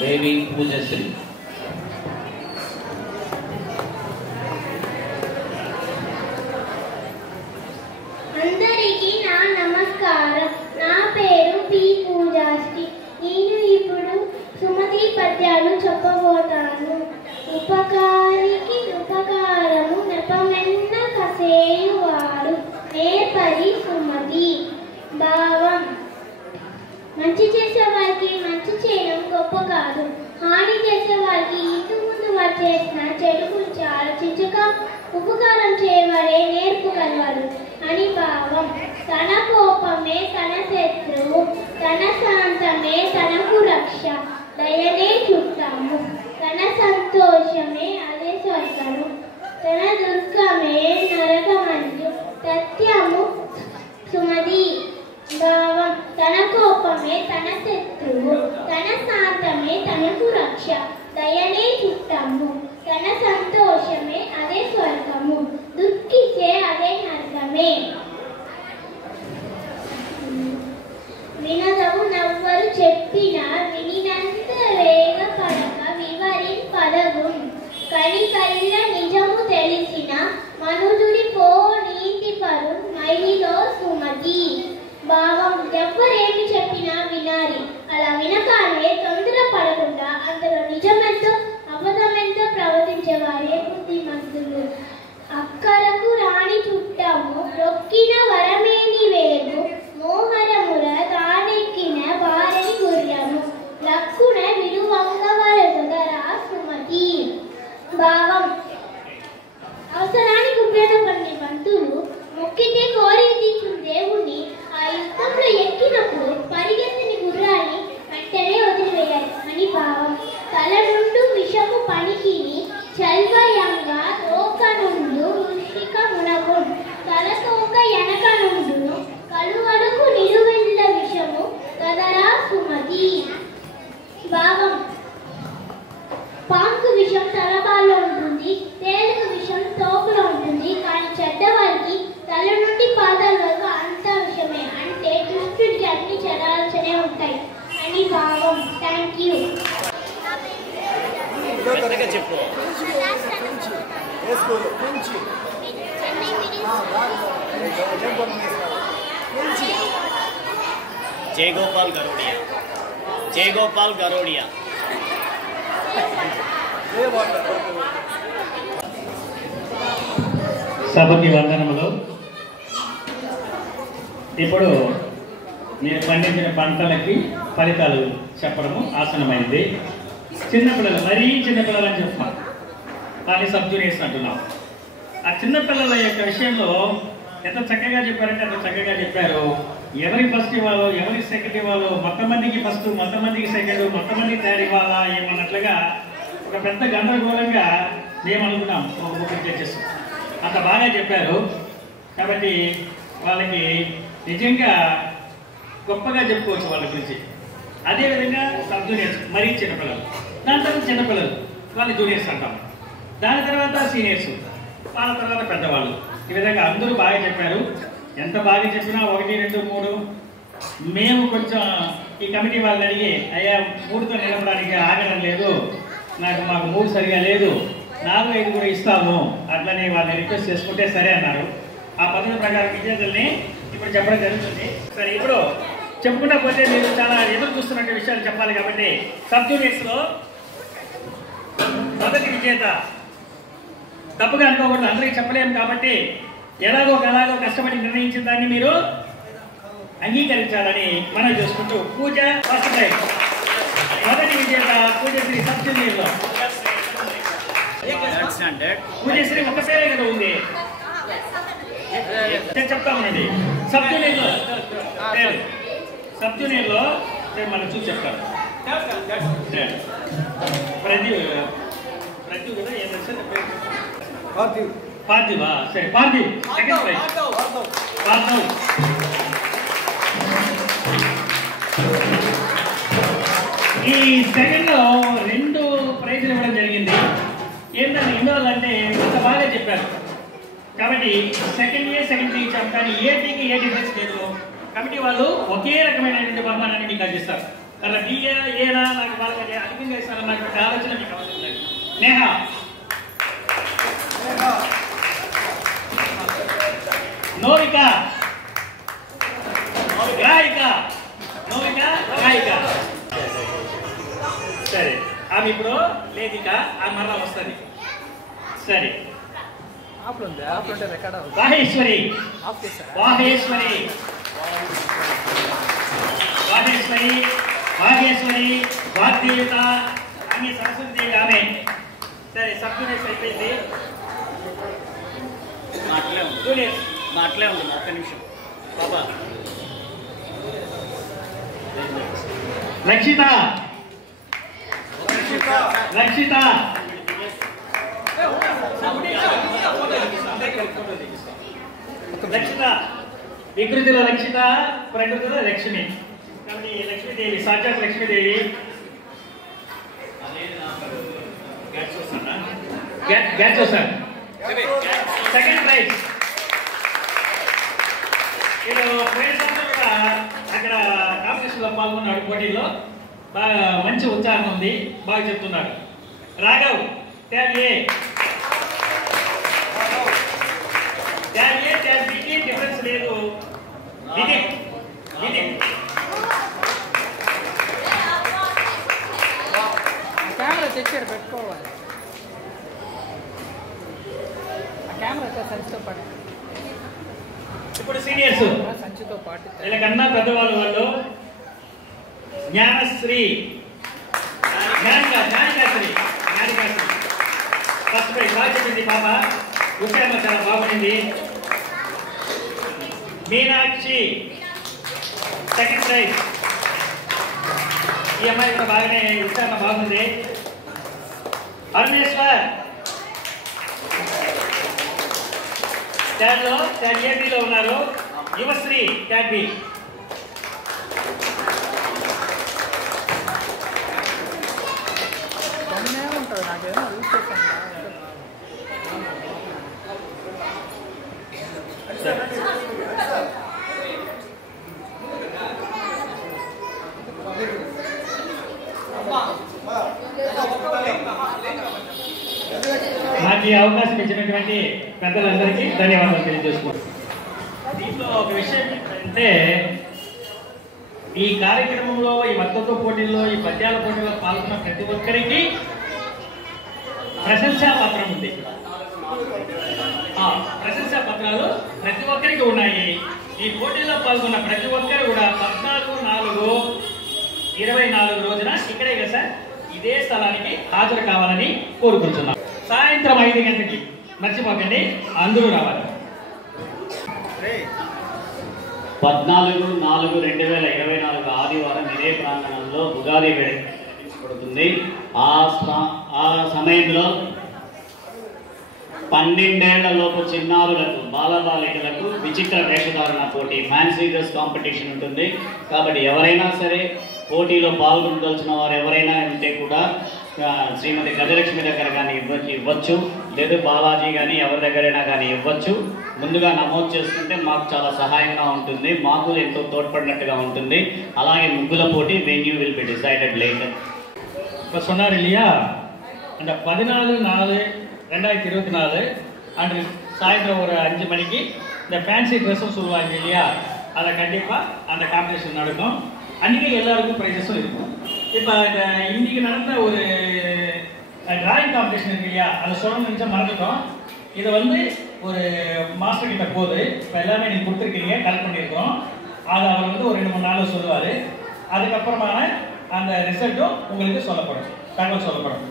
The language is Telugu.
దేవి పూజశ్రీ. అందరికీ నా నమస్కారం. నా పేరు పి పూజశ్రీ. నేను ఇప్పుడు సుమతి పద్యాలు చెప్పబోతాను. ఉపకారికి ఉపకారము నెపమెన్న కసేయువాడు నేర్పరి సుమతి. భావం: మంచి చేసే వారికి మంచి చేయడం గొప్ప కాదు. హాని చేసే వారికి ఇంటి ముందు వారు చేసిన చెడు గురించి ఆలోచించక ఉపకారం చేయవారే నేర్పుగలవాడు అని భావం. తన కోపమే తన శత్రువు, తన శాంతమే తనకు రక్ష. దయనే చుట్టాము, తన సంతోషమే అదే స్వర్గము. తన దుర్గమే నరకమంజు సత్యము సుమతి. భావం: తన కోపమే తన శత్రువు, తన శాంతమే తనకు రక్ష. దయనే చుట్టము, తన సంతోషమే అదే స్వర్గము. దుఃఖిస్తే అదే నరకమే. వినదవు నవ్వరు చెప్పిన వినినంత వేగపడక వివరింపదగు. కనికల్ల నిజము తెలిసిన మనుజుడి పో నీతి పరు మైలిలో సుమతి. భావం: ఎవ్వరేమి చెప్పినా వినాలి. అలా వినగానే తొందర పడకుండా అందులో నిజమెంతో అబద్ధమెంతో ప్రవర్తించేవారే బుద్ధిమంతులు. అక్కరకు రాణి చుట్టము రొక్కిన వరమేని వేగు. మోహరముర తానెక్కిన భారని గుర్రము. లక్కున విలువంగవరసగరా సుమతి. భావం: అవసరానికి ఉపయోగపడిన పంతులు మొక్కితే కోరిక తీర్చిన దేవుణ్ణి ఆ యుద్ధంలో ఎక్కినప్పుడు పరిగెత్తిన గుర్రాన్ని వెంటనే వదిలివేయాలి అని భావం. తల నుండు విషము పనికిని చల్వయంగా తోక నుండు వృషిక మునగు. తల తోక ఎనక నుండును కలువలకు నిలువెల్ల విషము గదరా సుమతి. భావం: పాముకు విషం తలబాల్లో ఉంటుంది, తేలుకు విషం తోకలో ఉంటుంది. కానీ చెడ్డవారికి తల నుండి పాదాల వరకు అంతా విషమే. అంటే దుష్టుడికి అన్ని చరాచనే ఉంటాయి అని భావం. Thank you. జయగోపాల్ గరోడియా. జయగోపాల్ గరోడియా. సభకి వందనములు. ఇప్పుడు మీరు పండించిన పంటలకి ఫలితాలు చెప్పడము ఆసనమైంది. చిన్నపిల్లలు, మరీ చిన్నపిల్లలు అని చెప్తాం, కానీ సబ్జూనియర్స్ అంటున్నాం. ఆ చిన్నపిల్లల యొక్క విషయంలో ఎంత చక్కగా చెప్పారంటే అంత చక్కగా చెప్పారు. ఎవరి ఫస్ట్ ఇవ్వాలో, ఎవరి సెకండ్ ఇవ్వాలో, మొత్తం మందికి ఫస్ట్, మొత్తం మందికి సెకండ్, మొత్తం మందికి థర్డ్ ఇవ్వాలా ఏమన్నట్లుగా ఒక పెద్ద గందరగోళంగా మేము అనుకున్నాం. ఒక ముగ్గురు జడ్జెస్ అంత బాగా చెప్పారు. కాబట్టి వాళ్ళకి నిజంగా గొప్పగా చెప్పుకోవచ్చు వాళ్ళ గురించి. అదేవిధంగా సబ్ జూనియర్స్, మరీ చిన్నపిల్లలు, దాని తర్వాత చిన్నపిల్లలు, వాళ్ళు జూనియర్స్ అంటాం. దాని తర్వాత సీనియర్స్, వాళ్ళ తర్వాత పెద్దవాళ్ళు. ఈ విధంగా అందరూ బాగా చెప్పారు. ఎంత బాగా చెప్పినా 1, 2, 3 మేము కొంచెం ఈ కమిటీ వాళ్ళని అడిగి, అయ్యా 3తో నిలబడానికి ఆగడం లేదు, మాకు 3 సరిగా లేదు, 4, 5 కూడా ఇస్తాము అట్లని వాళ్ళని రిక్వెస్ట్ చేసుకుంటే సరే అన్నారు. ఆ పద్ధతి ప్రకారం విజేతల్ని ఇప్పుడు చెప్పడం జరుగుతుంది. సరే, ఇప్పుడు చెప్పుకుంటా పోతే మీరు చాలా ఎదురు చూస్తున్న విషయాలు చెప్పాలి. కాబట్టి సబ్ జూనియర్స్లో మొదటి విజేత తప్పుగా అనుకోకూడదు, అందరికీ చెప్పలేము. కాబట్టి ఎలాగో కష్టపడి నిర్ణయించిన దాన్ని మీరు అంగీకరించాలని మనం చేసుకుంటూ పూజ ఫస్ట్ ప్రైజ్ మొదటి విజేత పూజశ్రీ సబ్ జూనియర్లో. పూజశ్రీ ఒక పేరే కదా ఉంది, చెప్తామండి. సబ్ జూనియర్లో మనం చూసి చెప్తాను. ప్రతి కదా పార్థివా? సరే, పార్థివ్ సెకండ్ ప్రైజ్. పార్థవ్ ఈ సెకండ్లో 2 ప్రైజులు ఇవ్వడం జరిగింది. ఏంటంటే ఎందువల్లంటే అంత బాగా చెప్పారు. కాబట్టి సెకండ్ టీకి ఇచ్చాం, కానీ ఏ టీకి ఏ డిఫరెన్స్ లేదు. కమిటీ వాళ్ళు ఒకే రకమైనటువంటి బహుమానాన్ని మీకు అందిస్తారు. అలా బిఏ ఏనా నాకు బాగా అధికంగా ఇస్తానన్నటువంటి ఆలోచన మీకు అవసరం లేదు. నేహా నోవిక గాయిక నోవిక గాయిక. సరే ఆమె ఇప్పుడు లేదిక ఆమె మరలా వస్తుంది. సరే వాహేశ్వరి వాహేశ్వరి వాహేశ్వరి వాగేశ్వరి వాగ్దేవత ఆమె సరస్వతి దేవి ఆమె. సరే సబ్జూనియర్స్ అయిపోయింది. మాటలే ఉంది ఒక్క నిమిషం బాబా. రక్షిత రక్షిత రక్షిత వికృతిలో రక్షిత ప్రకృతిలో లక్ష్మి. కాబట్టి లక్ష్మీదేవి సాక్షాత్ లక్ష్మీదేవి. గ్యాస్ వస్తాను సెకండ్ ప్రైజ్. వీడు ప్రైజ్ అంతా కూడా అక్కడ కాంపిటీషన్లో పాల్గొన్నాడు. పోటీలో బాగా మంచి ఉత్సాహం ఉంది, బాగా చెప్తున్నాడు. రాఘవ్ ట్యాగ్ ఏ ట్యాగ్ బికి డిఫరెన్స్ లేదు. విదిక్ విదిక్ కెమెరా తెచ్చాడు పెట్టుకోవాలి. కెమెరా సంచితో పాటు ఇప్పుడు సీనియర్స్ సంచితో పాటు వీళ్ళకన్నా పెద్దవాళ్ళు వాళ్ళు. జ్ఞానశ్రీ జ్ఞానికాశ్రీ ఫస్ట్ ప్రైజ్ బాగా చెప్పింది పాప. ఉత్సాహం చాలా బాగుంది. Meenakshi second prize. ఈ అమ్మాయి కూడా బాగానే ఉత్సాహం బాగుంది. అరుణేశ్వర్ ట్యాగ్ ఏబీలో ఉన్నారు. Yuvashri tag B. ఉంటుంది. నాకేమో యూజ్ చేశాను. నాకు ఈ అవకాశం ఇచ్చినటువంటి పెద్దలందరికీ ధన్యవాదాలు తెలియజేసుకుంటాను. దీంట్లో ఒక విషయం ఏంటంటే ఈ కార్యక్రమంలో ఈ వక్తృత్వ పోటీల్లో ఈ పద్యాల పోటీల్లో పాల్గొన్న ప్రతి ఒక్కరికి ప్రశంసా పత్రం ఉంది. ఆ ప్రశంసా పత్రాలు ప్రతి ఒక్కరికి ఉన్నాయి. ఈ పోటీల్లో పాల్గొన్న ప్రతి ఒక్కరు కూడా 14/4/24 రోజున ఇక్కడే కదా సార్ ఇదే స్థలానికి హాజరు కావాలని కోరుకుంటున్నాం. సాయంత్రం 5 గంటలకి మర్చిపోకండి, అందరూ రావాలి. 14/4/2024 ఆదివారం ఇదే ప్రాంగణంలో ఉగాది వేడుక నిర్వహించబడుతుంది. ఆ సమయంలో 12 ఏళ్లలోపు చిన్నారులకు బాలబాలికలకు విచిత్ర వేషధారణ పోటీ ఫ్యాన్సీ డ్రెస్ కాంపిటీషన్ ఉంటుంది. కాబట్టి ఎవరైనా సరే పోటీలో పాల్గొనదలిచిన వారు ఎవరైనా ఉంటే కూడా శ్రీమతి గజలక్ష్మి దగ్గర కానీ ఇవ్వచ్చు, లేదా బాలాజీ కానీ ఎవరి దగ్గరైనా కానీ ఇవ్వచ్చు. ముందుగా నమోదు చేసుకుంటే మాకు చాలా సహాయంగా ఉంటుంది, మాకు ఎంతో తోడ్పడినట్టుగా ఉంటుంది. అలాగే ముగ్గుల పోటీ venue will be decided later. இப்போ சொன்னார் இல்லையா, அந்த 14/4/2024 அன்று சாயந்தரம் ஒரு 5 மணிக்கு இந்த ஃபேன்சி ட்ரெஸ்ஸும் சொல்லுவாங்க இல்லையா, அதை கண்டிப்பாக அந்த காம்படிஷன் நடக்கும். அன்றைக்கி எல்லாருக்கும் ப்ரைஸஸும் இருக்கும். இப்போ இந்த இன்றைக்கி நடந்த ஒரு டிராயிங் காம்படிஷன் இருக்கு இல்லையா, அதை சொல்லணும்னு நினச்சா மறந்துட்டோம். இதை வந்து ஒரு மாஸ்டர் கிட்ட போகுது. இப்போ எல்லாமே நீங்கள் கொடுத்துருக்கீங்க, கலெக்ட் பண்ணியிருக்கோம். அதை அவர் வந்து ஒரு 2-3 நாள் சொல்லுவார். அதுக்கப்புறமான அந்த ரிசல்ட்டும் உங்களுக்கு சொல்லப்படும், தகவல் சொல்லப்படும்.